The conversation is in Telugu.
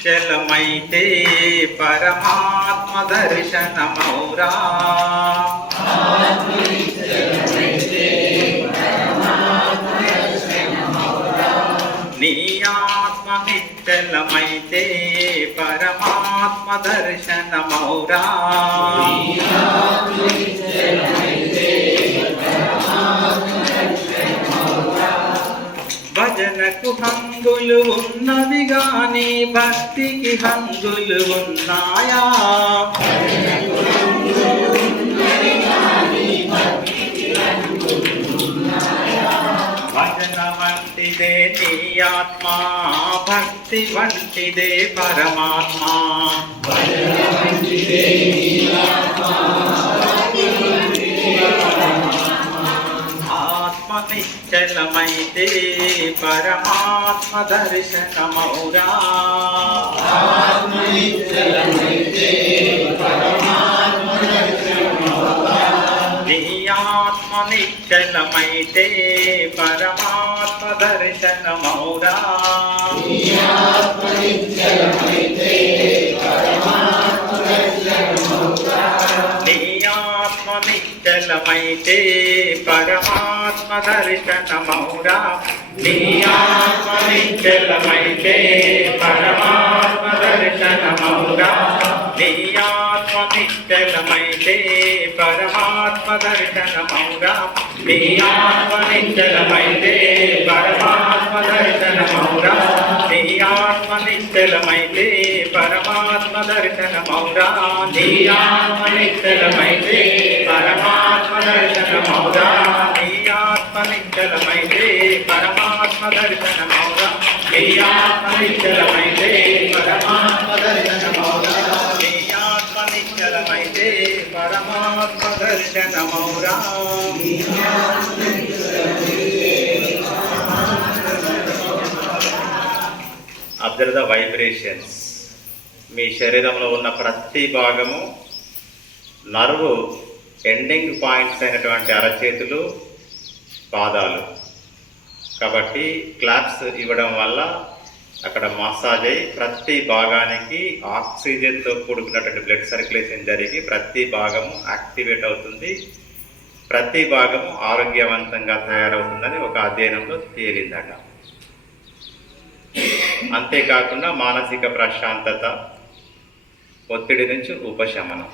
నిశ్చలమైతే పరమాత్మ దర్శనమౌరా. నీ ఆత్మ నిశ్చలమైతే పరమాత్మ దర్శనమౌరా. భజనకు హంగులు ఉన్నవి గాని భక్తికి హంగులు ఉన్నాయా? భజన వంటిదే నీ ఆత్మ, భక్తి వంటిదే పరమాత్మ. ఆత్మ నిశ్చలమైతే పరమాత్మ దర్శనమౌరా. నీ ఆత్మ నిశ్చలమైతే పరమాత్మ దర్శనమౌరా. నీ ఆత్మ నిశ్చలమైతే పరమాత్మ దర్శనమౌరా. నీ ఆత్మ నిశ్చలమైతే పరమాత్మ దర్శనమౌరా. నీ ఆత్మ నిశ్చలమైతే పరమాత్మ దర్శనమౌరా. నీ ఆత్మ నిశ్చలమైతే పరమాత్మ దర్శనమౌరా. నీ ఆత్మ నిశ్చలమైతే పరమాత్మ దర్శనమౌరా. నీ ఆత్మ నిశ్చలమైతే పరమాత్మ దర్శనమౌరా. నీ ఆత్మ నిశ్చలమైతే పరమాత్మ దర్శనమౌరా. నీ ఆత్మ నిశ్చలమైతే పరమాత్మ దర్శనమౌరా. నీ ఆత్మ నిశ్చలమైతే పరమాత్మ దర్శనమౌరా. నీ ఆత్మ నిశ్చలమైతే పరమాత్మ దర్శనమౌరా. Observe the vibrations. మీ శరీరంలో ఉన్న ప్రతి భాగము నర్వు ఎండింగ్ పాయింట్స్ అయినటువంటి అరచేతులు, పాదాలు. కాబట్టి క్లాప్స్ ఇవ్వడం వల్ల అక్కడ మసాజ్ అయ్యి ప్రతి భాగానికి ఆక్సిజన్తో కూడుకున్నటువంటి బ్లడ్ సర్క్యులేషన్ జరిగి ప్రతి భాగము యాక్టివేట్ అవుతుంది, ప్రతి భాగము ఆరోగ్యవంతంగా తయారవుతుందని ఒక అధ్యయనంలో తేలిందట. అంతేకాకుండా మానసిక ప్రశాంతత, ఒత్తిడి నుంచి ఉపశమనం.